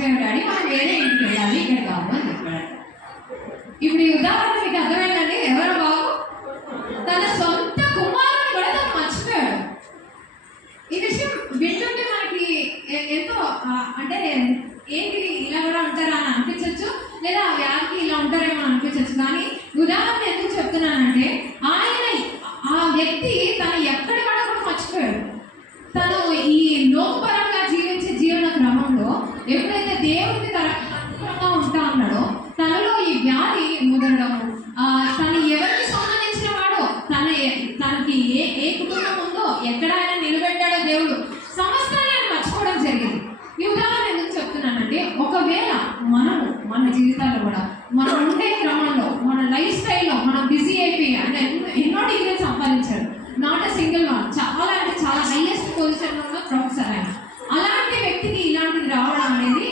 మర్చిపోయాం డాడీ, మనం వేరే ఇంటికి వెళ్ళాలి, ఇక్కడ కాదు అని చెప్పాడు. ఇప్పుడు ఈ ఉదాహరణ మీకు అర్థమైందండి? ఎవరు బాబు తన సొంత కుమారుని కూడా తను మర్చిపోయాడు. ఈ విషయం వింటుంటే మనకి ఎంతో అంటే ఏంటి ఇలా కూడా ఉంటారా అని అనిపించవచ్చు, లేదా ఆ వ్యాధికి ఇలా ఉంటారేమో అనిపించవచ్చు. కానీ ఉదాహరణ ఎందుకు చెప్తున్నానంటే ఆయన ఆ వ్యక్తి తను ఎక్కడ కూడా మర్చిపోయాడు. తను ఈ లోకపరంగా జీవించే జీవన క్రమంలో ఎప్పుడైతే దేవుడికి తరంగా ఉంటా ఉన్నాడో తనలో ఈ వ్యాధి ముదరడము, తను ఎవరికి సంబంధించిన వాడో, తనకి ఏ కుటుంబం ఉందో, ఎక్కడ ఆయన నిలబెట్టాడో దేవుడు సమస్తాన్ని ఆయన మర్చిపోవడం జరిగింది. ఈ ఉదాహరణ ఎందుకు చెప్తున్నానంటే ఒకవేళ మనము మన జీవితాల్లో కూడా మనం ఉండే క్రమంలో మన లైఫ్ స్టైల్లో మనం బిజీ అయిపోయి అంటే ఎన్నో డిగ్రీలు సంపాదించారు, నాట్ అ సింగిల్ వన్, చాలా అంటే చాలా హైయెస్ట్ పొజిషన్లో ఉన్న